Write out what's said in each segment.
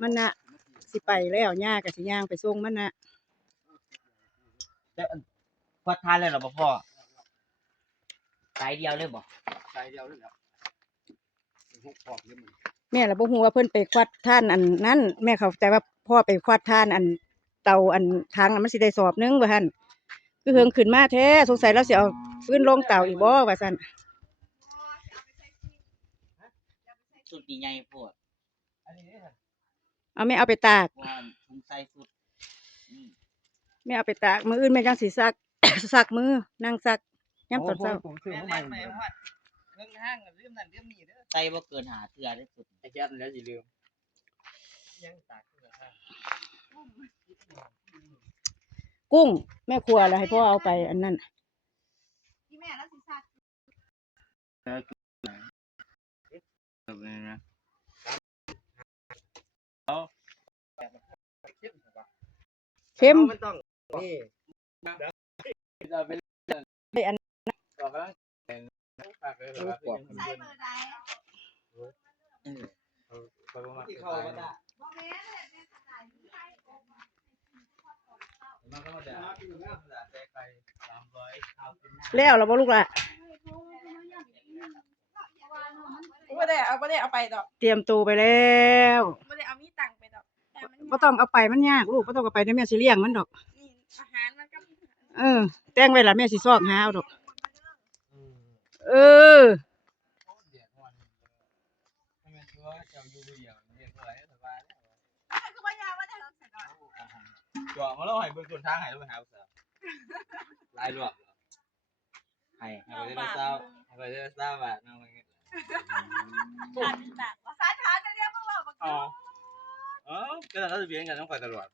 มันน่ะสิไปแล้วย่าก็สิย่างไปส่งมันน่ะแต่พอทานเลยเหรอบ่พ่อสายเดียวเลยบ่ใจเดียวเลยแหล้วหกขอบเลยมันแม่ละบ่ฮู้ว่าเพิ่นไปควัดท่านอันนั้นแม่เข้าใจว่าพ่อไปควัดท่านอันเตาอันทางอันมันสิได้สอบหนึงว่าหั่นคือเฮิงขึ้นมาแท้สงสัยเราสิเอาฟื้นลงเตาอีกบ่ว่าซั่นสุดดีใหญ่โพดอันนี้ เนี่ยเอาแม่เอาไปตากเพราะว่าถุงใส่สุดอืมแม่เอาไปตาก มื้ออื่นแม่จังสิซัก ซักมือนั่งซักยามตอนเช้าผมซื้อมาใหม่หมดเลยเรื่องห้างเรื่องนั้นเรื่องนี้เด้อใส่บ่เกินหาเทื่อได้สุดไอ้แจ๊ดแล้วอย่าลืมยังตากเรื่องห้างกุ้ง แม่ครัวแล้วให้พ่อเอาไปอันนั้นที่แม่แล้วสิซัก นะ เค็มมันต้องนี่เราไปไปอันต่อไปฝากเลยครับใส่เบอร์ใดไปประมาณที่เขาก็ได้บ่แม่นเลยแม่ขนาดนี้ให้ออกมามันก็มาด่าแต่ใครสามร้อยเอาเป็นแล้วเราบ่ลูกละไม่ได้เอาไม่ได้เอาไปดอก เตรียมตัวไปแล้ว บ่ต้องเอาไปมันยากลูกบ่ต้องเอาไปเดี๋ยวแม่สิเลี้ยงมันดอก นี่อาหารมันก็เออ แต่งไว้ล่ะแม่สิซอกหาเอาดอกอืมเออเดี๋ยววันให้มันชัวร์จะอยู่เดียวเรียนเท่าไหร่สบายแล้วคือว่ายาว่าได้รับเสร็จแล้วจ่อมาแล้วให้เบิ่งต้นทางให้แล้วไปหาเสือลายรวบให้ให้ไปได้เศร้าให้ไปได้เศร้าบาทน้องมันขาดเป็นตักสายทานจะเรียกพวกเราบักอ๋อ เออก็เราจะเบียงกันต้องไปตลอด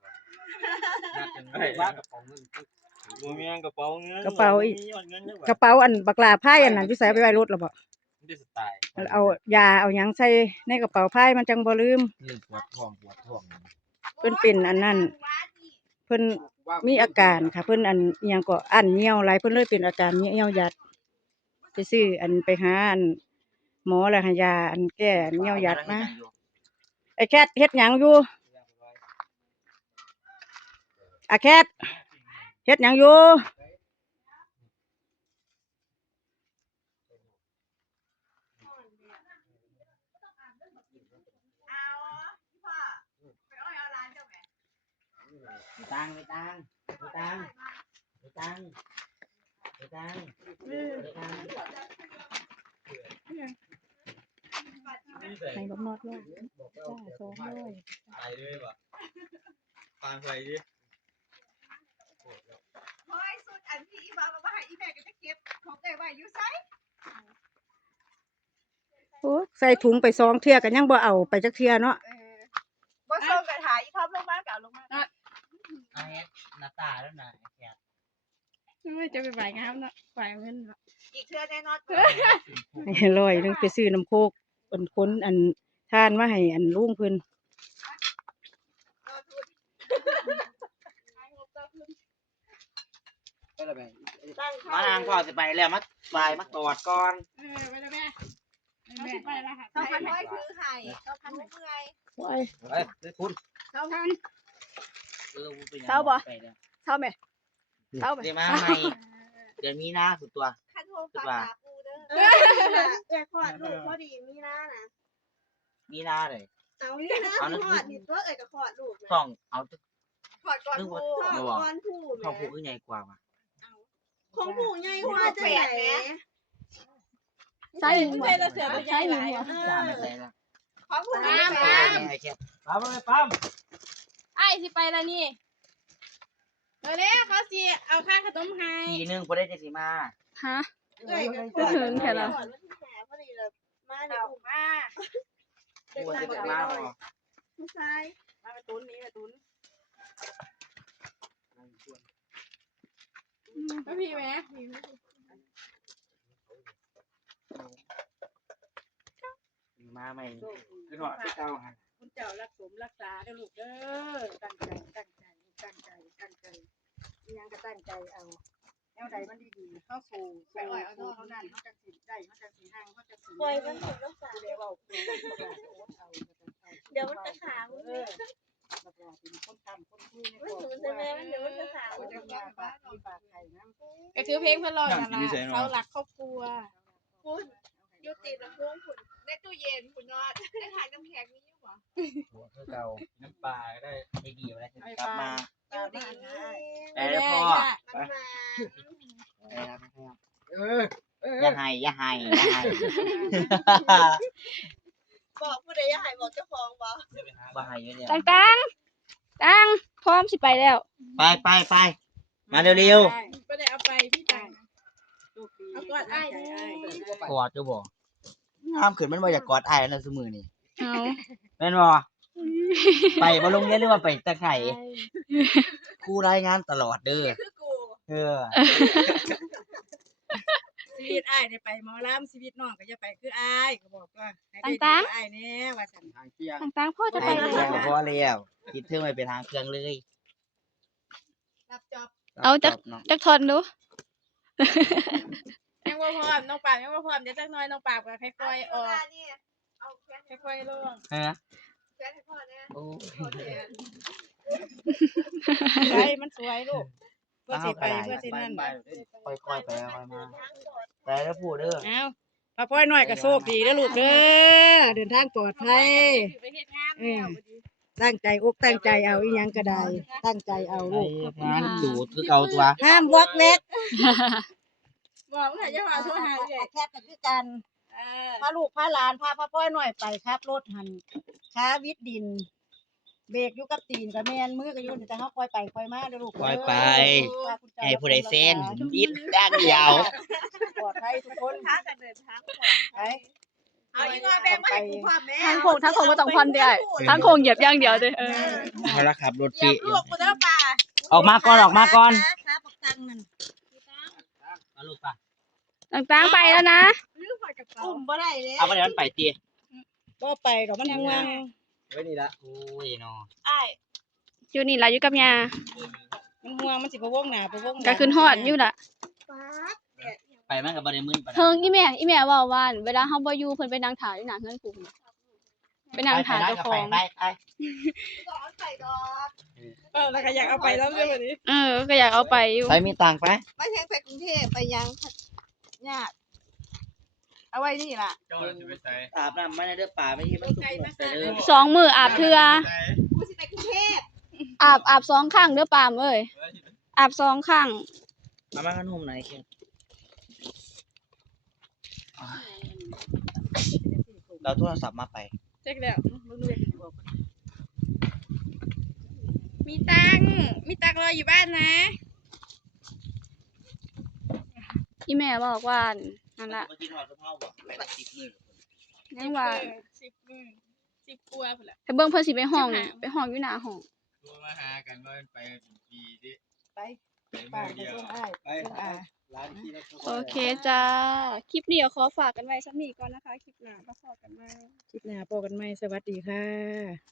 นัดกันไว้บ้านกระป๋องนึงบ่มีกระเป๋าเงินกระเป๋าอีกมียอดเงินจังหวะกระเป๋าอันบักลาพายอันนั้นอยู่ใส่ไปไว้รถแล้วบ่มันเป็นสไตล์เอายาเอาหยังใส่ในกระเป๋าพายมันจังบ่ลืม เรื่องปวดท้องปวดท้องเพิ่นเป็นอันนั้นเพิ่นมีอาการค่ะ เพิ่นอันอิหยังก็อันเหี่ยวหลายเพิ่นเลยเป็นอาการเหี่ยวยัดไปซื้ออันไปหาอันหมอแล้วให้ยาอันแก้อันเหี่ยวยัดมาไอ้แคทเฮ็ดหยังอยู่ อาแคทเฮ็ดหยังอยู่เอาพ่อไปอ้อยเอาร้านเจ้าแม่ไปตังไปตังไปตังไปตังไปตังไปตังให้บักนอดเลยจ้าสองร้อยไปด้วยป่ะฟังไปดิ พอยสุดอันที่มามา ให้อีแม่ก็จะเก็บของไก่ไว้อยู่ไสโอ้ใส่ถุงไปซองเทื่อกันยังบ่เอาไปจักเทื่อเนาะเออบ่ส่งกระถายอีท็อปลงมาเก่าลงมาเอาเฮ็ดหน้าตาแล้วนะไอ้แกไม่จะไปไหวงามเนาะไหวเงินเนาะอีกเทื่อแน่นอนให้ร้อยหนึงไปซื้อน้ำโคกอันคนอันทานมาให้อันลุงเพิ่นก็เลยไป ตั้งมาทางพ่อสิไปแล้วมาไปมากอดก่อนเออไปแล้วแม่แม่ไปแล้วค่ะเขาพันห้อยคือไห้เขาพันเมื่อยโอ้ยไปได้คุณเขาพันเออเป็นเศร้าบ่ ไปแล้วเศร้าไหมเศร้าไหมเดี๋ยวมาใหม่เดือนมีนาสุดตัว คันโทรฝากหาปูเด้อเออแจกขอดลูกพอดีมีหน้านะมีนาเลยเอานี่นะขอดนี่ตัวเอ้ยกับขอดลูกต้องเอาตึกขอดก่อนผู้ขอดก่อนผู้ต้องผูกขึ้นใหญ่กว่าว่ะ ของผู้ใหญ่กว่าจะไหนใช่ใช่เราเสือไปใช้หนึ่งหัวตามไปใส่ละของผู้ไใหญ่อ้แค่ปั๊มเลยปั๊มไอ้สิไปแล้วนี่เออแล้วเขาสิเอาค่าขนมให้ปีหนึงบ่ได้จะสิมาฮะเอ้ยกับขอดพอดีเลยมาเดี๋ยวมาเป็นบ่นางจะแบบมาน้บ่อยผู้ชายมาไปตุ้นนี้ไปตุ้น ไม่พี่ไหมมาใหม่คือหอดที่เก่าหั่นคุณเจ้ารักสมรักษาเด้อลูกเด้อตั้งใจตั้งใจตั้งใจตั้งใจอิหยังก็ตั้งใจเอาแนวใดมันดีๆเข้าสู่สู่สู่เท่านั้นเขาจังสิได้เขาจังสิห่างเขาจังสิปล่อยมันถูกรักษาผู้ใดเว้าผู้ใดบ่กล้าจะอดเอาก็ต้องเอาเดี๋ยวมันจะขาว เออบักหลาเป็นคนทำคนคุยในมันครอบสูคงรัวใช่ไหมมันเดี๋ยวมันจะขาวเอาจังว่าปากมีปากไข่น้ำก็คือเพลงเพื่อนร้องนั่นล่ะเขารักครอบครัวคุณอยู่ติดลำโพงคุณในตู้เย็นคุณนอดในถ่ายน้ำแข็งมีอยู่บ่หัวคือเก่าน้ำปลาก็ได้ไม่ดีอะไรกลับมาอยู่ดีนะได้แล้วพ่อมันมาได้แล้วพ่ออย่าให้อย่าให้อย่าให้บอกผู้ใดอย่าให้บอกเจ้าของบ่บ่ให้เยอะตังตัง ตังพร้อมสิไปแล้ว ไปไปไปมาเร็วก็ได้เอาไปพี่ตังเอากอดอ้ายดิๆกอดจะบ่ห้ามขืนมันบ่อยากกอดอ้ายแล้วซุมื้อนี่เอาแม่นบ่ไปบ่ลงเรียนหรือว่าไปตะไคร่ครูรายงานตลอดเด้อคือกูเออชี วิตอ้ายได้ไปหมอลำชีวิตน้องก็จะไปคืออ้ายก็บอกว่าให้ได้ต่างๆดีกว่าอ้ายแน่ว่าซั่น ทางเที่ยงตังตังพ่อจะไปไปเที่แล้ยงวก็พอแล้วคิดถึงไปเป็นทางเครื่องเลยรับจอบเอาจักจบเนาะจักทอนดูยังว่าพร้อมน้องปากยังว่าพร้อมเดี๋ยวจักหน้อยน้องปากก็ค่อยๆออกนี่เอาแค่ให้ค่อยๆลงฮะแค่ให้พ่อเนี่ยโอ้โอเคไปมันสวยลูกเพื่อสิไปเพื่อสินั่น ค่อยๆไปค่อยๆมา แต่แล้วพูดเด้อเอาป้าป้อยน้อยก็โชคดีแล้วลูกเด้อเดินทางปลอดภัยไปเฮ็ดงานแล้วพอดีตั้งใจอกตั้งใจเอาอีหยังก็ได้ตั้งใจเอาลูกงานดูดคือเก่าตัวห้ามวอกเล็กบอกว่าจะมาช่วยหาเรื่อยแคบกันคือกันเออพาลูกพาหลานพาป้าป้อยหน่อยไปครับรถหันค้าวิดดิน เบรกอยู่กับตีนกับแม่นมือก็อยู่แต่เฮาคอยไปคอยมาเด้อลูกปล่อยไปพาคุณเจ้าให้ผู้ใดเส้นยิดด้านเดียว ปลอดภัยทุกคนท้ากันเดินทางไปเอาอีกว่าแบ่งมาให้กูพ่อแม่ทั้งโคงทั้งโคงบ่ต้องพรได้ทั้งโคงเหยียบอย่างเดียวเด้อเออเขาละขับรถเหยียปีบลูกกูเด้อป่าออกมาก่อนออกมาก่อน ค้าปักตังนั่นมาลูกป่ะตังตังไปแล้วนะ อุ้มบ่ได้เลยเอาไปเดี๋ยวมันไปตีบ่ไปดอกมันห่วง ไว้นี่ละโอ้ยเนาะอ้ายอยู่นี่ล่ะอยู่กับยามันห่วงมันสิบ่วงหน้าบ่วงหลังก็ขึ้นฮอดอยู่ล่ะป๊าดแดดไปมันกับบ่ได้มื้นปานเฮิงอีแม่อีแม่เว้าว่าเวลาเฮาบ่อยู่เพิ่นไปนั่งถ่ายอยู่หน้าเฮือนกูพุ่นไปนั่งถ่ายเจ้าของไปไปสอนใส่ดอกเออแล้วก็อยากเอาไปแล้วเรื่องนี้เออ ก็อยากเอาไปอยู่ไปมีตังค์ไปไม่ใช่ไปกรุงเทพไปยังญาติ เอาไว้นี่ล่ะเจ้าจะไปใส่อาบน้ำมาในเด้อป่าไม่ใช่มันสุกหมดแต่เด้อสองมืออาบเทือกูสิไปกรุงเทพอาบอาบสองข้างเด้อปามเอ้ยอาบสองข้างมามาขนมหน่อยเคียงเราโทรศัพท์มาไปเช็คแล้วมีตังค์มีตังค์รออยู่บ้านนะอีแม่บอกว่า นั่นล่ะเมื่อกี้ทอดกะเพราบ่ไปละสิบมื้อยังว่าสิบมือสิบปัวพุ่นละไปเบิ่งเพิ่นสิไปห้อง ไปห้องอยู่หน้าห้องตัวมาหากันว่ามันไปเป็นปีดิไปไปป้าเมื่อไปเดียวส่งอ้ายไปส่งอาร้านที่เราโอเคจ้า คลิปนี้ขอฝากกันไว้สักนี้ก่อนนะคะ คลิปหน้าก็ฝากกันมาคลิปหน้าพบกันใหม่สวัสดีค่ะ